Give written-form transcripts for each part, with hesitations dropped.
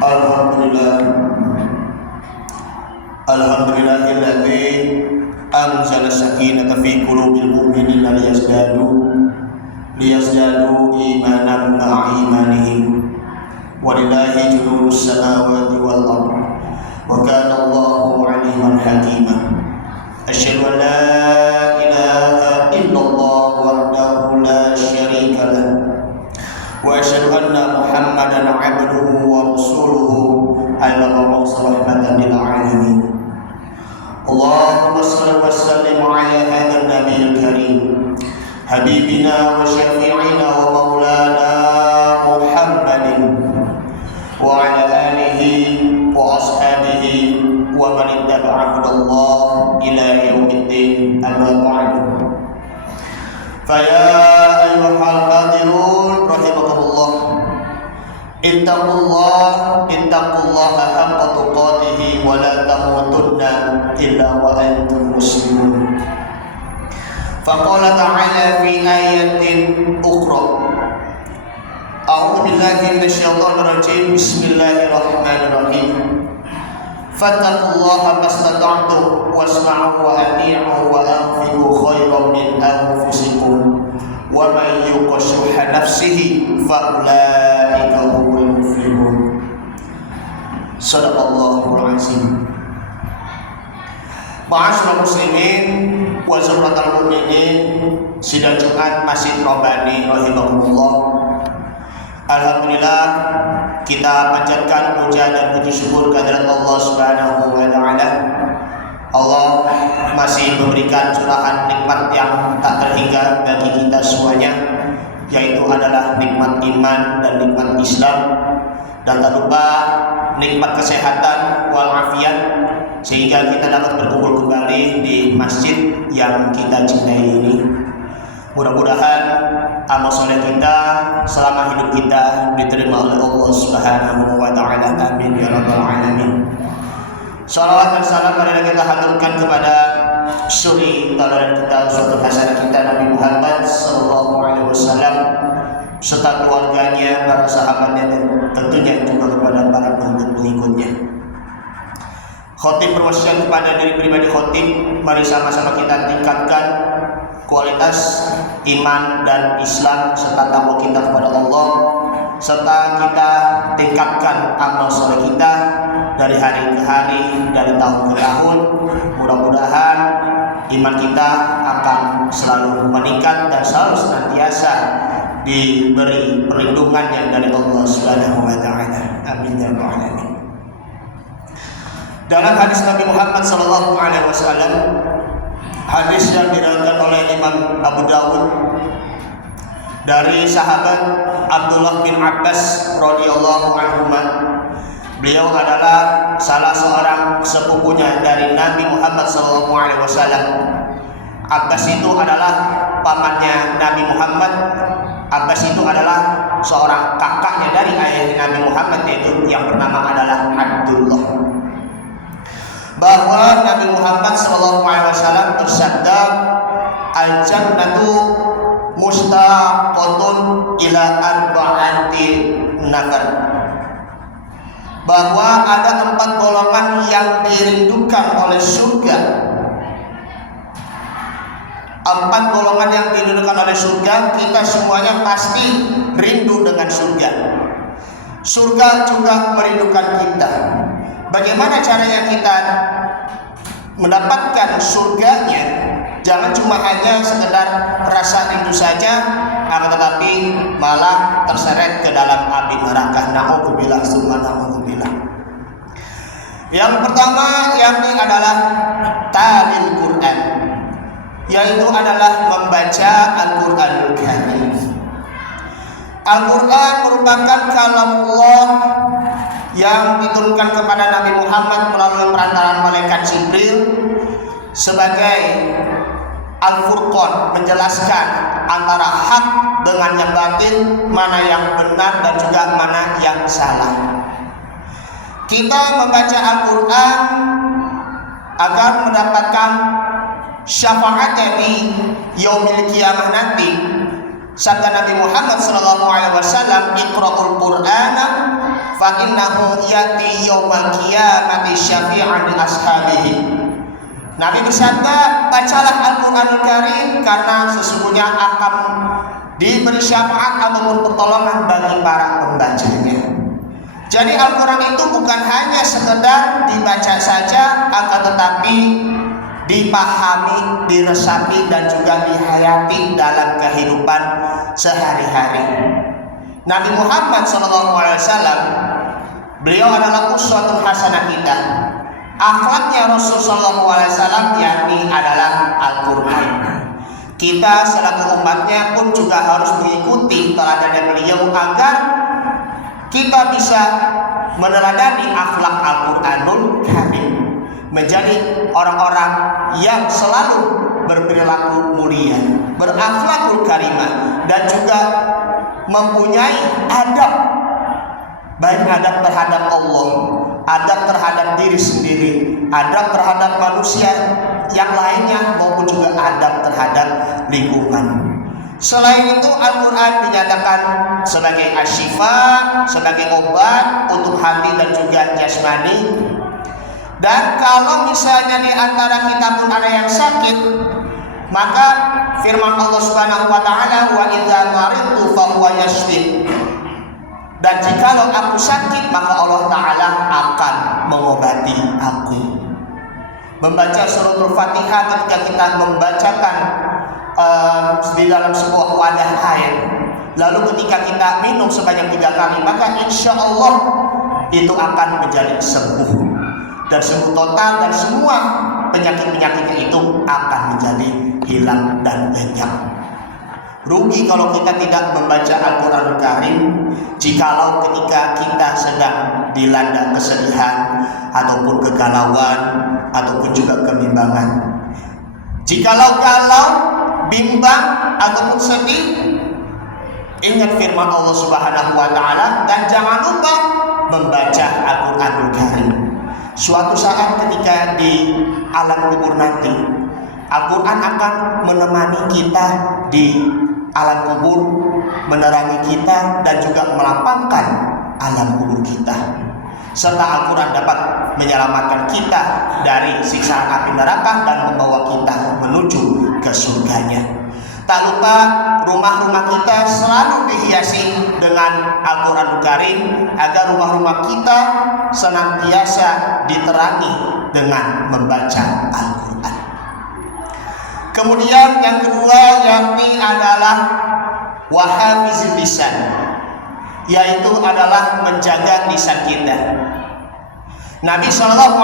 Alhamdulillah, Alhamdulillahilladzi anzala sakinata fi qulubil mu'minina liyazdadu imanan ma'a imanihim walillahi junudus samawati wal ardh wa kana Allahu 'aliman hakima. Asyhadu an la ilaha illallah wahdahu la syarika lah wa asyhadu anna Muhammadan 'abduhu wa rasuluhu al-mab'uts rahmatan lil 'alamin. Allahumma shalli wa sallim 'ala hadzal nabiyil karim habibina wa syafi'ina wa maulana Muhammadin wa 'ala alihi wa ashabihi wa man ittaba'a hudallah ila yaumiddin. Amma ba'du. Faya ayyuhal hadirun rahimakumullah, ittaqullaha haqqa tuqatih wa la tamutunna illa wa antum muslimun. Faqala ta'ala fi ayatin ukhra, a'udzu billahi minasyaitonir rajim, bismillahirrahmanirrahim. Fattaqullaha mastata'tum wasma'u wa ati'u wa anfiqu khairan min anfusikum wa man yuqa shuhha nafsihi fa ulaika humul muflihun. Shadaqallahul azim. Ma'asyiral muslimin wa zumratal mu'minin, sidang Jumat Masjid Rabbani rahimakumullah. Alhamdulillah, kita panjatkan puja dan puji syukur kehadirat Allah Subhanahu wa taala. Allah masih memberikan curahan nikmat yang tak terhingga bagi kita semuanya, yaitu adalah nikmat iman dan nikmat Islam, dan tak lupa nikmat kesehatan wal afiat, sehingga kita dapat berkumpul kembali di masjid yang kita cintai ini. Mudah-mudahan amal soleh kita selama hidup kita diterima oleh Allah Subhanahu wa taala. Amin ya rabbal alamin. Salawat dan salam marilah kita haturkan kepada suri tauladan kita, uswatun hasanah kita, Nabi Muhammad sallallahu alaihi wasallam, serta keluarganya, para sahabatnya, dan tentunya juga kepada para pengikutnya. Khotib berwasiat kepada diri pribadi khotib, mari sama-sama kita tingkatkan kualitas iman dan Islam serta takwa kita kepada Allah, serta kita tingkatkan amal soleh kita dari hari ke hari, dari tahun ke tahun. Mudah-mudahan iman kita akan selalu meningkat dan selalu senantiasa diberi perlindungannya dari Allah Subhanahu wa taala. Amin ya rabbal alamin. Dalam hadis Nabi Muhammad sallallahu alaihi wasallam, hadis yang diriwayatkan oleh Imam Abu Dawud dari sahabat Abdullah bin Abbas radhiyallahu anhuma, beliau adalah salah seorang sepupunya dari Nabi Muhammad sallallahu alaihi wasallam. Abbas itu adalah pamannya Nabi Muhammad. Abbas itu adalah seorang kakaknya dari ayah Nabi Muhammad, yaitu yang bernama adalah Abdullah. Bahwa Nabi Muhammad SAW bersabda, al-jannatu mustaqatun ila arba'ati nafar, bahwa ada 4 golongan yang dirindukan oleh surga. 4 golongan yang dirindukan oleh surga, kita semuanya pasti rindu dengan surga. Surga juga merindukan kita. Bagaimana caranya kita mendapatkan surganya? Jangan cuma hanya sekedar rasa rindu saja, akan tetapi malah terseret ke dalam api neraka. Na'udzubillah summa na'udzubillah. Yang pertama yakni adalah talil Quran, yaitu adalah membaca Al-Qur'anul Karim. Al-Quran merupakan kalamullah yang diturunkan kepada Nabi Muhammad melalui perantaraan malaikat Jibril sebagai Al-Furqan, menjelaskan antara hak dengan yang batil, mana yang benar dan juga mana yang salah. Kita membaca Al-Quran agar mendapatkan syafaatnya di yaumil qiyamah nanti. Sabda Nabi Muhammad SAW, Iqra'ul Qur'ana fa innahu yati yaumal qiyamati syafi'an li ashabihi. Nabi bersabda, bacalah Al-Qur'anul Karim karena sesungguhnya akan diberi syafaat ataupun pertolongan bagi para pembacanya. Jadi Al-Quran itu bukan hanya sekedar dibaca saja, akan tetapi dipahami, diresapi, dan juga dihayati dalam kehidupan sehari-hari. Nabi Muhammad SAW, beliau adalah uswatun hasanah kita. Akhlaknya Rasulullah SAW yakni adalah Al-Quran. Kita selaku umatnya pun juga harus mengikuti teladan beliau agar kita bisa meneladani akhlak Al-Quranul Karim, menjadi orang-orang yang selalu berperilaku mulia, berakhlakul karimah, dan juga mempunyai adab, baik adab terhadap Allah, adab terhadap diri sendiri, adab terhadap manusia yang lainnya, maupun juga adab terhadap lingkungan. Selain itu, Al-Quran dinyatakan sebagai asyifa, sebagai obat untuk hati dan juga jasmani. Dan kalau misalnya di antara kita pun ada yang sakit, maka firman Allah Subhanahu wa taala, wa idza maridtu fa huwa yashfi. Dan jikalau aku sakit, maka Allah taala akan mengobati aku. Membaca suratul Fatihah ketika kita membacakan di dalam sebuah wadah air, lalu ketika kita minum sebanyak 3 kali, maka insya Allah itu akan menjadi sembuh, dan sembuh total, dan semua penyakit-penyakitnya itu akan menjadi hilang dan lenyap. Rugi kalau kita tidak membaca Al-Quranul Karim, jikalau ketika kita sedang dilanda kesedihan ataupun kegalauan ataupun juga kebimbangan. Jikalau galau, bimbang ataupun sedih, ingat firman Allah Subhanahu wa taala dan jangan lupa membaca Al-Qur'anul Karim. Suatu saat ketika di alam kubur nanti, Al-Qur'an akan menemani kita di alam kubur, menerangi kita dan juga melapangkan alam kubur kita. Serta Al-Quran dapat menyelamatkan kita dari siksaan api neraka dan membawa kita menuju ke surganya. Tak lupa rumah-rumah kita selalu dihiasi dengan Al-Quranul Karim agar rumah-rumah kita senantiasa diterangi dengan membaca Al-Quran. Kemudian yang kedua yakni adalah wahafizil lisan, yaitu adalah menjaga lisan kita. Nabi SAW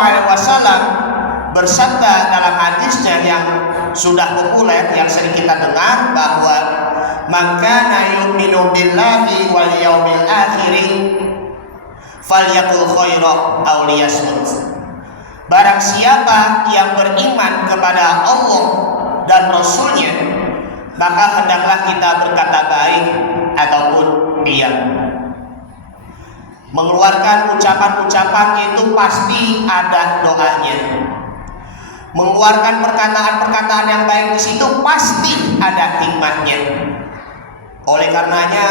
bersabda dalam hadisnya yang sudah populer, yang sering kita dengar, bahwa man kana yu'minu billahi wal yaumil akhir falyaqul khairan aw liyasmut. Barang siapa yang beriman kepada Allah dan Rasulnya, maka hendaklah kita berkata baik ataupun diam. Mengeluarkan ucapan-ucapan itu pasti ada doanya. Mengeluarkan perkataan-perkataan yang baik di situ pasti ada hikmahnya. Oleh karenanya,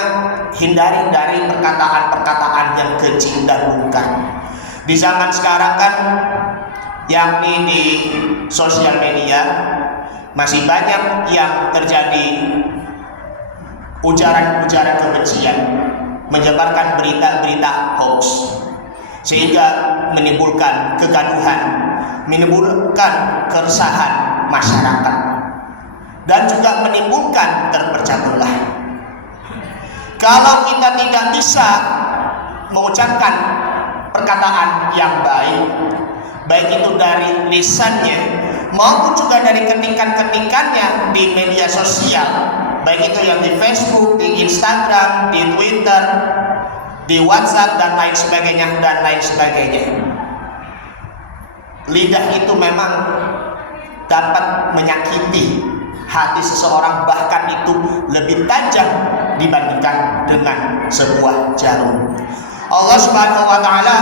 hindari dari perkataan-perkataan yang keji dan mungkar. Di zaman sekarang kan, yakni di sosial media, masih banyak yang terjadi ujaran-ujaran kebencian, menyebarkan berita-berita hoax, sehingga menimbulkan kegaduhan, menimbulkan keresahan masyarakat, dan juga menimbulkan terpecah belah. Kalau kita tidak bisa mengucapkan perkataan yang baik, baik itu dari lisannya maupun juga dari ketikan-ketikannya di media sosial, baik itu yang di Facebook, di Instagram, di Twitter, di WhatsApp dan lain sebagainya. Lidah itu memang dapat menyakiti hati seseorang, bahkan itu lebih tajam dibandingkan dengan sebuah jarum. Allah Subhanahu wa taala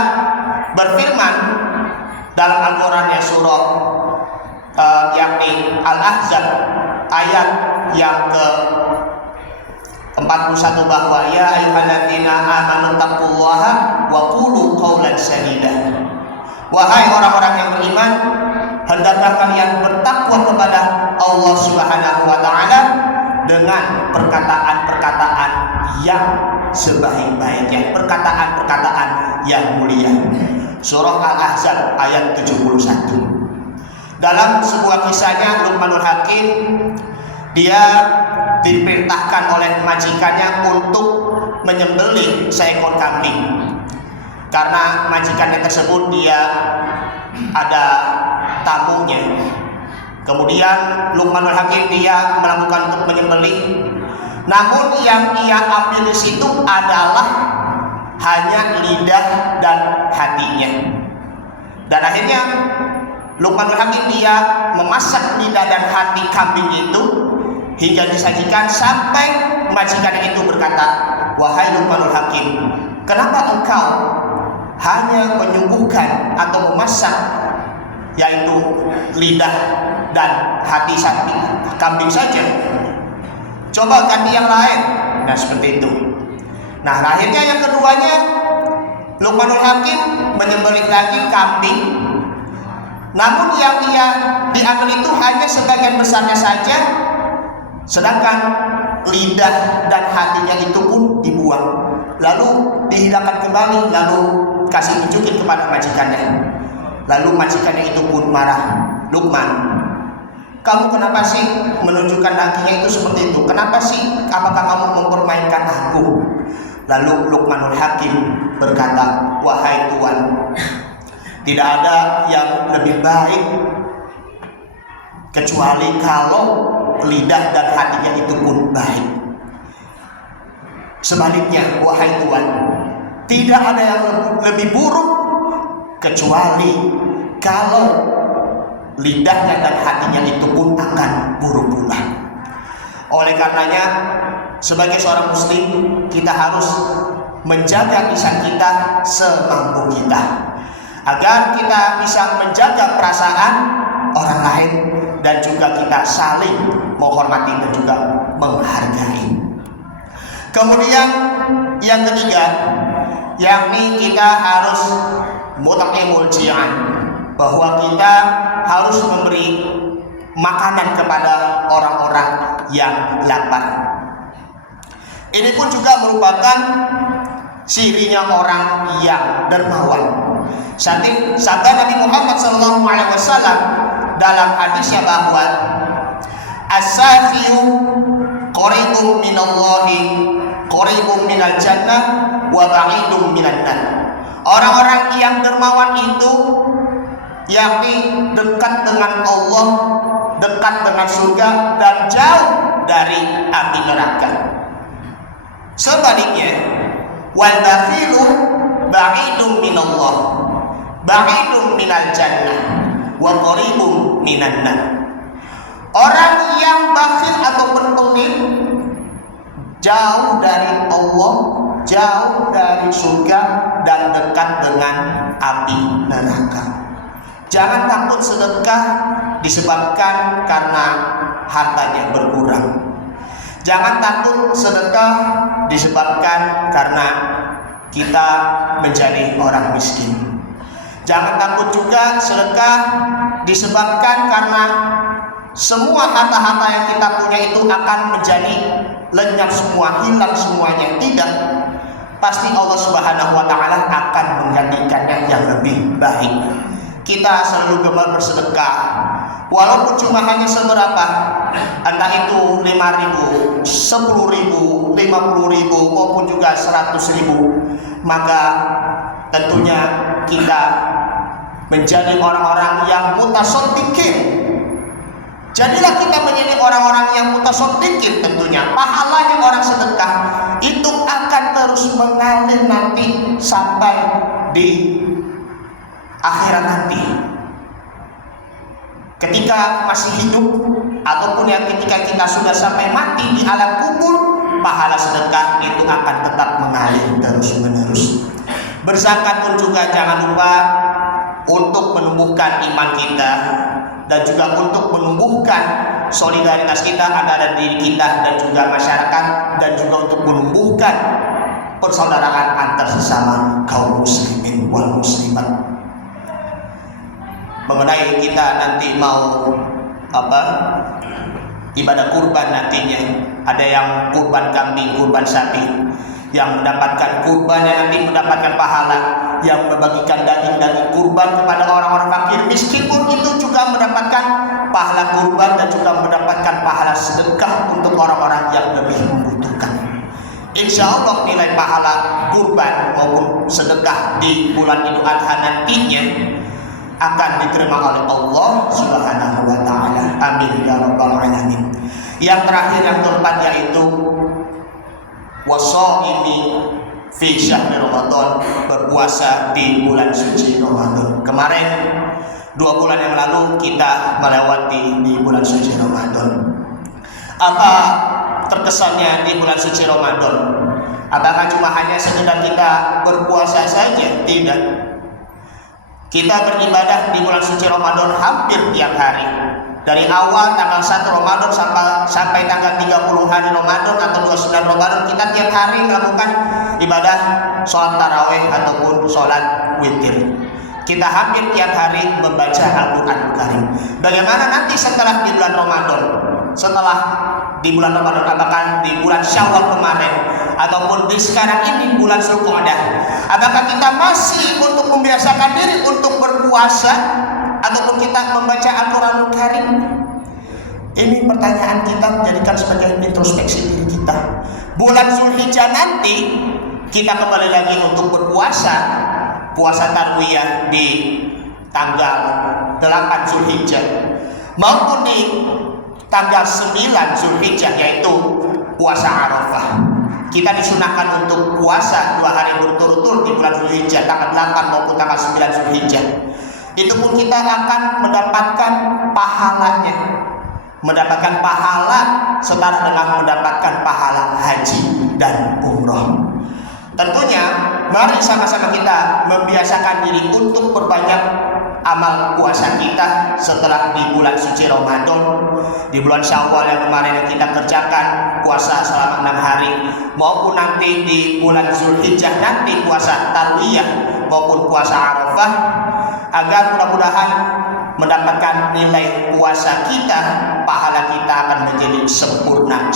berfirman dalam Al-Qur'annya surah yakni Al-Ahzab ayat yang 41 bahwa ya ayyuhalladzina amanu taqullaha wa qulu qawlan sadida. Wahai orang-orang yang beriman, hendaklah kalian bertakwa kepada Allah Subhanahu wa taala dengan perkataan-perkataan yang sebaik-baiknya, perkataan-perkataan yang mulia. Surah Al-Ahzab ayat 71. Dalam sebuah kisahnya, Luqmanul Hakim dia diperintahkan oleh majikannya untuk menyembelih seekor kambing. Karena majikannya tersebut dia ada tamunya. Kemudian Luqmanul Hakim dia melakukan untuk menyembelih. Namun yang ia ambil di situ adalah hanya lidah dan hatinya. Dan akhirnya Luqmanul Hakim dia memasak lidah dan hati kambing itu hingga disajikan sampai majikannya itu berkata, "Wahai Luqmanul Hakim, kenapa engkau hanya menyuguhkan atau memasak yaitu lidah dan hati sapi kambing saja? Coba ganti yang lain." Nah, seperti itu. Nah, akhirnya yang keduanya Luqmanul Hakim menyembelih lagi kambing. Namun yang ia diambil itu hanya sebagian besarnya saja, sedangkan lidah dan hatinya itu pun dibuang, lalu dihilangkan kembali, lalu kasih tunjukin kepada majikannya. Lalu majikannya itu pun marah, "Luqman, kamu kenapa sih menunjukkan kakinya itu seperti itu? Kenapa sih? Apakah kamu mempermainkan aku?" Lalu Luqmanul Hakim berkata, "Wahai Tuan, tidak ada yang lebih baik kecuali kalau lidah dan hatinya itu pun baik. Sebaliknya, wahai Tuan, tidak ada yang lebih buruk kecuali kalau lidahnya dan hatinya itu pun akan buruk pula." Oleh karenanya, sebagai seorang muslim, kita harus menjaga lisan kita semampu kita, agar kita bisa menjaga perasaan orang lain dan juga kita saling menghormati dan juga menghargai. Kemudian yang ketiga, yakni kita harus mut'imul ji'an, bahwa kita harus memberi makanan kepada orang-orang yang lapar. Ini pun juga merupakan cirinya orang yang dermawan. Sabda Nabi Muhammad SAW dalam hadisnya bahwa as-safiyu qaribun minallahi qaribun minal jannah wa ba'idun minan nar. Orang-orang yang dermawan itu yakni dekat dengan Allah, dekat dengan surga dan jauh dari api neraka. Sebaliknya, wal bakhilu ba'idun minallah, ba'idun minal jannah wa qaribun minan nar. Orang yang bakhil ataupun pelit jauh dari Allah, jauh dari surga dan dekat dengan api neraka. Jangan takut sedekah disebabkan karena hartanya berkurang. Jangan takut sedekah disebabkan karena kita menjadi orang miskin. Jangan takut juga sedekah disebabkan karena semua harta-harta yang kita punya itu akan menjadi lenyap semua, hilang semuanya. Tidak. Pasti Allah Subhanahu wa taala akan menggantikannya yang lebih baik. Kita selalu gemar bersedekah, walaupun cuma hanya seberapa, entah itu 5.000, 10.000, 50.000 maupun juga 100.000, maka tentunya kita menjadi orang-orang yang mutasaddiqin. Jadilah kita menjadi orang-orang yang mutasaddiqin. Tentunya pahalanya orang sedekah itu akan terus mengalir nanti sampai di akhirat nanti. Ketika masih hidup ataupun yang ketika kita sudah sampai mati di alam kubur, pahala sedekah itu akan tetap mengalir terus-menerus. Berzakat pun juga jangan lupa untuk menumbuhkan iman kita dan juga untuk menumbuhkan solidaritas kita antara diri kita dan juga masyarakat, dan juga untuk menumbuhkan persaudaraan antar sesama kaum muslimin wal muslimat. Mengenai kita nanti mau ibadah kurban nantinya, ada yang kurban kambing, kurban sapi, yang mendapatkan kurbannya nanti mendapatkan pahala, yang membagikan daging-daging kurban kepada orang-orang fakir miskin pun itu juga mendapatkan pahala kurban dan juga mendapatkan pahala sedekah untuk orang-orang yang lebih membutuhkan. Insya Allah nilai pahala kurban maupun sedekah di bulan Idul Adha nantinya akan diterima oleh Allah Subhanahu wa taala. Amin ya rabbal alamin. Yang terakhir, yang keempat, yaitu wasaimi fi syahr Ramadan, berpuasa di bulan suci Ramadan. Kemarin 2 bulan yang lalu kita melewati di bulan suci Ramadan. Apa terkesannya di bulan suci Ramadan? Apakah cuma hanya sekedar kita berpuasa saja? Tidak. Kita beribadah di bulan suci Ramadan hampir tiap hari. Dari awal tanggal 1 Ramadan sampai tanggal 30 hari Ramadan atau 29 Ramadan, kita tiap hari melakukan ibadah sholat tarawih ataupun sholat witir. Kita hampir tiap hari membaca Al-Quran Karim. Bagaimana nanti setelah di bulan Ramadan? Setelah di bulan Ramadan, apakah di bulan Syawal kemarin ataupun di sekarang ini bulan Zulqa'dah, apakah kita masih untuk membiasakan diri untuk berpuasa ataupun kita membaca Al-Quranul Karim? Ini pertanyaan kita, menjadikan sebagai introspeksi diri kita. Bulan Zulhijjah nanti kita kembali lagi untuk berpuasa, puasa tarwiyah di tanggal 8 Zulhijjah maupun di tanggal 9 Zulhijjah, yaitu puasa Arafah. Kita disunahkan untuk puasa 2 hari berturut-turut di bulan Zulhijjah, tanggal 8 maupun tanggal 9 Zulhijjah. Itu pun kita akan mendapatkan pahalanya, mendapatkan pahala setara dengan mendapatkan pahala haji dan umroh. Tentunya mari sama-sama kita membiasakan diri untuk berbanyak amal puasa kita setelah di bulan suci Ramadan. Di bulan Syawal yang kemarin yang kita kerjakan puasa selama 6 hari, maupun nanti di bulan Zulhijjah nanti puasa tarwiyah maupun puasa Arafah, agar mudah-mudahan mendapatkan nilai puasa kita, pahala kita akan menjadi sempurna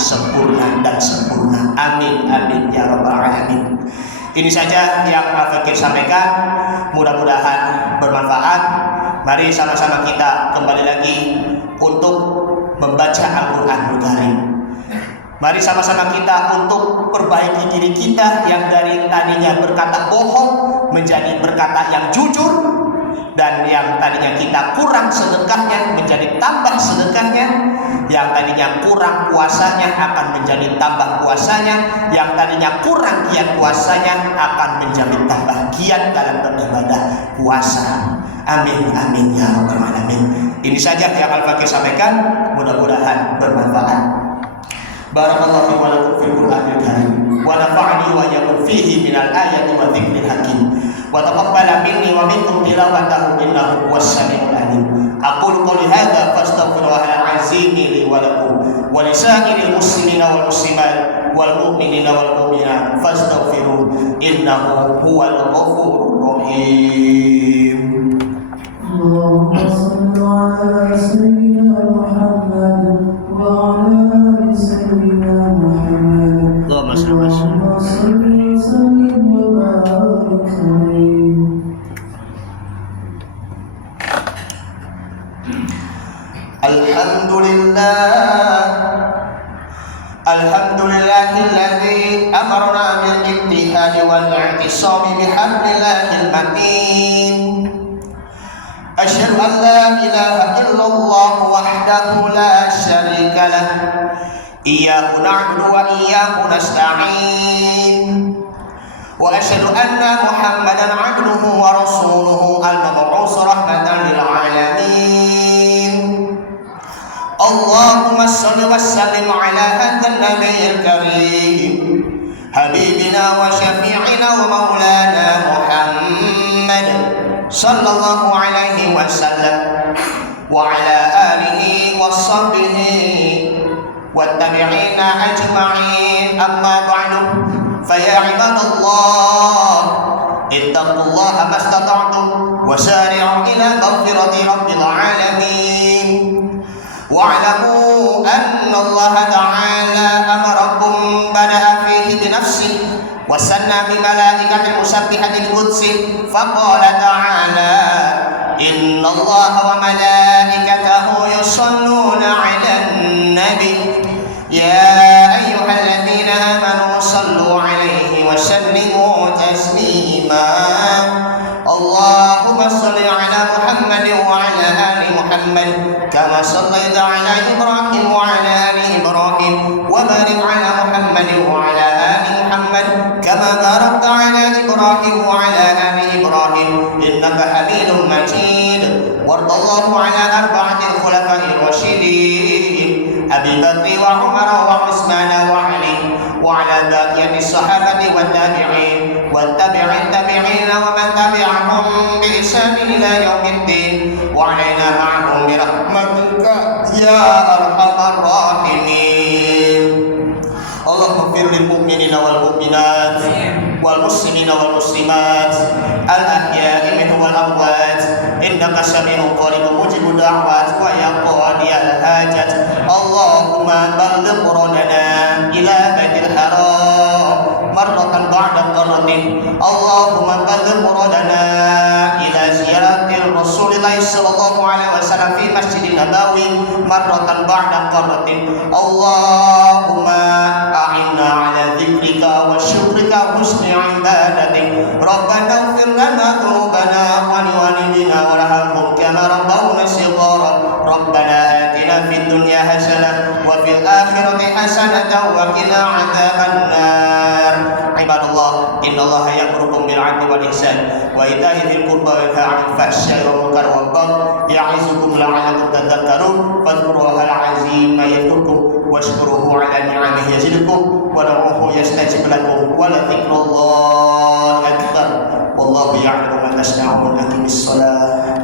dan sempurna. Amin amin ya rabbal alamin. Ini saja yang Al-Fakir sampaikan, mudah-mudahan bermanfaat. Mari sama-sama kita kembali lagi untuk membaca Al-Quranul Karim. Mari sama-sama kita untuk perbaiki diri kita yang dari tadinya berkata bohong menjadi berkata yang jujur, dan yang tadinya kita kurang sedekahnya menjadi tambah sedekahnya, yang tadinya kurang puasanya akan menjadi tambah puasanya, yang tadinya kurang giat puasanya akan menjadi tambah giat dalam beribadah puasa. Amin amin ya rabbal alamin. Ini saja yang Al-Fakir sampaikan, mudah-mudahan bermanfaat. Barakallahu fi wa lakum fil Qur'anil Karim wa nafa'ani wa iyyakum fihi minal ayati wa dzikril hakim wa taqabbala minni wa minkum tilawatahu innahu huwas samiul alim. Aqulu qouli hadza fastaghfirullahal azim li wa lakum wa lisa'iril muslimina wal muslimat wal mu'minina wal mu'minat fastaghfiruhu innahu huwal ghafurur rahim. Allahumma shalli ala sayyidina Muhammad wa ala ali sayyidina Muhammad. Allahumma salli wa sallim wa barik alaihi. Alhamdulillahilladzi amarna bil ijtihadi wal i'tisami bihablillahil matin. Asyhadu an la ilaha illallah wahdahu la syarika lah. Iyyahu na'budu wa iyyahu nasta'in. Wa asyhadu anna Muhammadan 'abduhu wa rasuluhu al-mab'uts rahmatan lil 'alamin. Allahumma shalli wa sallim ala hadzal nabiyil karim habibina wa syafi'ina wa maulana Muhammad sallallahu alaihi wasallam wa ala alihi wa وصحبه والتابعين أجمعين. أما بعد فيا عباد الله اتقوا الله ما استطعتم وسارعوا إلى مغفرة رب العالمين. واعلموا أن الله تعالى أمركم بدأ فيه بنفسه وسنى بملائكة المسبحة القدس فقال تعالى: إن الله وملائكته يصلون على النبي يا أيها الذين آمنوا صلوا عليه وسلموا تسليما. اللهم صل على محمد وعلى آل محمد كما صليت على إبراهيم وعلى آل إبراهيم وبارك على محمد وعلى آل محمد كما باركت على إبراهيم وعلى آل إبراهيم إنك حميد مجيد. وارض الله على أربعة الخلفاء الراشدين أبي بكر وعمر وعثمان وعلي وعلى بقية الصحابة والتابعين والتابعين ومن تبعهم بإحسان إلى يوم الدين وعلينا معهم برحمتك يا أرحم الراحمين. اللهم اغفر للمؤمنين والمؤمنات والمسلمين والمسلمات الأحياء منهم والأموات إنك سميع قريب مجيب الدعوات ويا قاضي الحاجات. اللهم بلغ قراننا إلى بيت الحرام مرة بعد مرة. اللهم بلغ قراننا إلى زيارة رسول الله صلى الله عليه وسلم في مسجد النبوي مرة بعد مرة. اللهم أعنا على ذكرك وشكرك وحسن عبادتك. ربنا اغفر لنا ذنوبنا ولوالدينا وارحمهم كما ربونا صغارا. ربنا آتنا في الدنيا حسنة وفي الآخرة حسنة وقنا عذاب النار. عباد الله إن الله يأمركم بالعدل والإحسان وإيتاء ذي القربى وينهى عن الفحشاء والمنكر والبغي يعظكم لعلكم تذكرون. فاذكروا الله العظيم يذكركم واشكروه على نعمه يزدكم ودعوه يستجب لكم ولذكر الله أكبر والله يعلم ما تصنعون. أقم الصلاة.